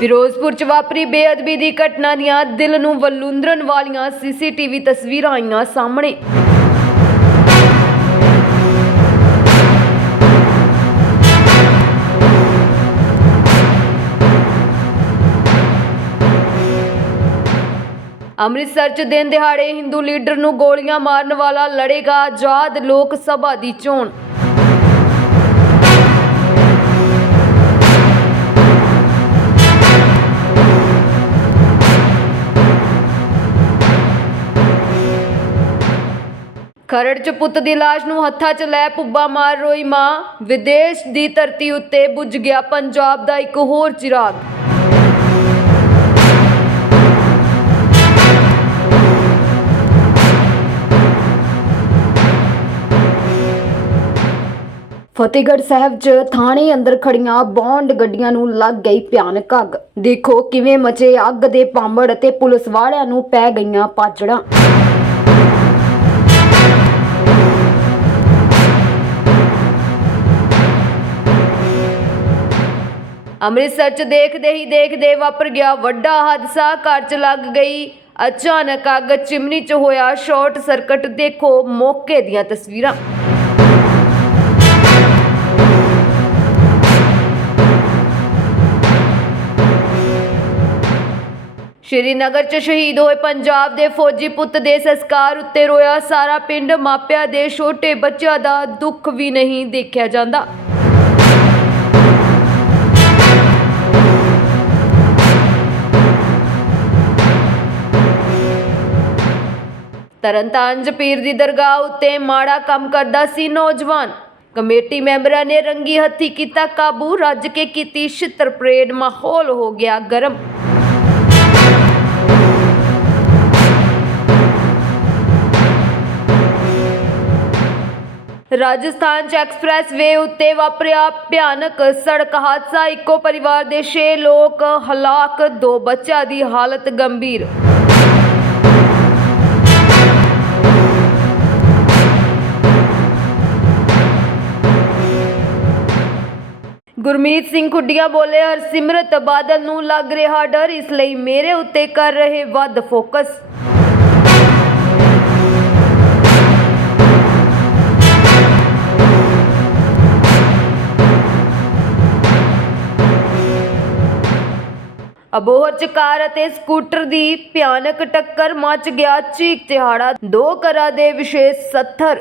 ਫਿਰੋਜ਼ਪੁਰ ਚ ਵਾਪਰੀ ਬੇਅਦਬੀ ਦੀ ਘਟਨਾ ਦੀਆਂ ਦਿਲ ਨੂੰ ਵਲੂੰਦਰਨ ਵਾਲੀਆਂ ਸੀਸੀਟੀਵੀ ਤਸਵੀਰਾਂ ਆਈਆਂ ਸਾਹਮਣੇ। ਅੰਮ੍ਰਿਤਸਰ ਚ ਦਿਨ ਦਿਹਾੜੇ ਹਿੰਦੂ ਲੀਡਰ ਨੂੰ ਗੋਲੀਆਂ ਮਾਰਨ ਵਾਲਾ ਲੜੇਗਾ ਆਜ਼ਾਦ ਲੋਕ ਸਭਾ ਦੀ ਚੋਣ। ਖਰੜ ਚ ਪੁੱਤ ਦੀ ਲਾਸ਼ ਨੂੰ ਹੱਥਾਂ 'ਚ ਲੈ ਪੁੱਬਾ ਮਾਰ ਰੋਈ ਮਾਂ। ਵਿਦੇਸ਼ ਦੀ ਧਰਤੀ ਉੱਤੇ ਬੁੱਝ ਗਿਆ ਪੰਜਾਬ ਦਾ ਇੱਕ ਹੋਰ ਚਿਰਾਗ। ਫਤਿਹਗੜ੍ਹ ਸਾਹਿਬ 'ਚ ਥਾਣੇ ਅੰਦਰ ਖੜੀਆਂ ਬੌਂਡ ਗੱਡੀਆਂ ਨੂੰ ਲੱਗ ਗਈ ਭਿਆਨਕ ਅੱਗ। ਦੇਖੋ ਕਿਵੇਂ ਮਚੇ ਅੱਗ ਦੇ ਪਾਂਬੜ ਅਤੇ ਪੁਲਿਸ ਵਾਲਿਆਂ ਨੂੰ ਪੈ ਗਈਆਂ ਪਾਚੜਾਂ ਅੰਮ੍ਰਿਤਸਰ ਚ ਦੇਖਦੇ ਹੀ ਦੇਖਦੇ ਵਾਪਰ ਗਿਆ ਵੱਡਾ ਹਾਦਸਾ, ਘਰ ਚ ਲੱਗ ਗਈ। ਅਚਾਨਕ ਅੱਗ ਚਿਮਨੀ ਚ ਹੋਇਆ। ਸ਼ਾਰਟ ਸਰਕਟ ਦੇਖੋ ਮੌਕੇ ਦੀਆਂ ਤਸਵੀਰਾਂ। ਸ਼੍ਰੀਨਗਰ ਚ ਸ਼ਹੀਦ ਹੋਏ ਪੰਜਾਬ ਦੇ ਫੌਜੀ ਪੁੱਤ ਦੇ ਸੰਸਕਾਰ ਉੱਤੇ ਰੋਇਆ ਸਾਰਾ ਪਿੰਡ। ਮਾਪਿਆਂ ਦੇ ਛੋਟੇ ਬੱਚਿਆਂ ਦਾ ਦੁੱਖ ਵੀ ਨਹੀਂ ਦੇਖਿਆ ਜਾਂਦਾ। ਤਰਨਤਾਰਨ 'ਚ ਪੀਰ ਦੀ ਦਰਗਾਹ ਉੱਤੇ ਮਾੜਾ ਕੰਮ ਕਰਦਾ ਸੀ ਨੌਜਵਾਨ। ਕਮੇਟੀ ਮੈਂਬਰਾਂ ਨੇ ਰੰਗੀ ਹੱਥੀ ਕੀਤਾ ਕਾਬੂ, ਰੱਜ ਕੇ ਕੀਤੀ ਛਿੱਤਰ, ਪਰੇਡ, ਮਾਹੌਲ ਹੋ ਗਿਆ ਗਰਮ। ਰਾਜਸਥਾਨ ਚ ਐਕਸਪ੍ਰੈਸ ਵੇ ਉੱਤੇ ਵਾਪਰਿਆ ਭਿਆਨਕ ਸੜਕ ਹਾਦਸਾ। ਇੱਕੋ ਪਰਿਵਾਰ ਦੇ 6 ਲੋਕ ਹਲਾਕ, ਦੋ ਬੱਚਿਆਂ ਦੀ ਹਾਲਤ ਗੰਭੀਰ। ਗੁਰਮੀਤ ਸਿੰਘ ਖੁੱਡੀਆਂ ਬੋਲੇ, ਹਰਸਿਮਰਤ ਬਾਦਲ ਨੂੰ ਲੱਗ ਰਿਹਾ ਡਰ, ਇਸ ਲਈ ਮੇਰੇ ਉੱਤੇ ਕਰ ਰਹੇ ਵੱਧ ਫੋਕਸ। ਅਬੋਹਰ ਚ ਕਾਰ ਅਤੇ ਸਕੂਟਰ ਦੀ ਭਿਆਨਕ ਟੱਕਰ ਮਚ ਗਿਆ ਚੀਕ ਤਿਹਾੜਾ ਦੋ ਘਰਾਂ ਦੇ ਵਿਸ਼ੇਸ਼ 70